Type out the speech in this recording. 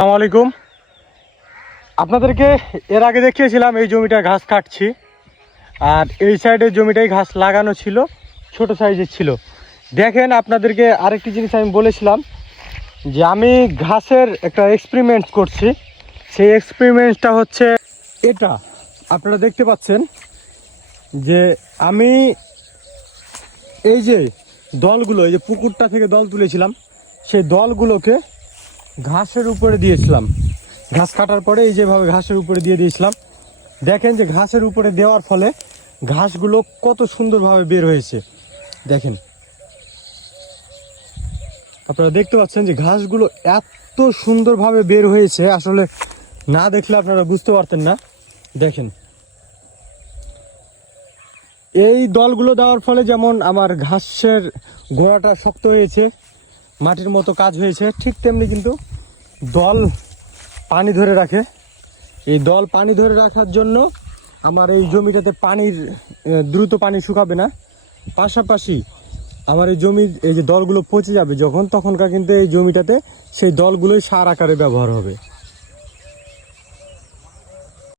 আসসালামু আলাইকুম। আপনাদেরকে এর আগে দেখিয়েছিলাম এই জমিটা ঘাস কাটছি, আর এই সাইডের জমিটাই ঘাস লাগানো ছিল, ছোট সাইজের ছিল। দেখেন, আপনাদেরকে আরেকটি জিনিস আমি বলেছিলাম যে আমি ঘাসের একটা এক্সপেরিমেন্ট করছি। সেই এক্সপেরিমেন্টটা হচ্ছে এটা। আপনারা দেখতে পাচ্ছেন যে আমি এই যে দলগুলো, এই যে পুকুরটা থেকে দল তুলেছিলাম, সেই দলগুলোকে ঘাসের উপরে দিয়েছিলাম। ঘাস কাটার পরে এই যেভাবে ঘাসের উপরে দিয়ে দিয়েছিলাম। দেখেন যে ঘাসের উপরে দেওয়ার ফলে ঘাসগুলো কত সুন্দরভাবে বের হয়েছে। দেখেন, আপনারা দেখতে পাচ্ছেন যে ঘাসগুলো এত সুন্দরভাবে বের হয়েছে, আসলে না দেখলে আপনারা বুঝতে পারতেন না। দেখেন, এই দলগুলো দেওয়ার ফলে যেমন আমার ঘাসের গোড়াটা শক্ত হয়েছে, মাটির মতো কাজ হয়েছে, ঠিক তেমনি কিন্তু দল পানি ধরে রাখে। এই দল পানি ধরে রাখার জন্য আমার এই জমিটাতে দ্রুত পানি শুকাবে না। পাশাপাশি আমার এই জমির এই যে দলগুলো পচে যাবে যখন, তখনকার কিন্তু এই জমিটাতে সেই দলগুলোই সার আকারে ব্যবহার হবে।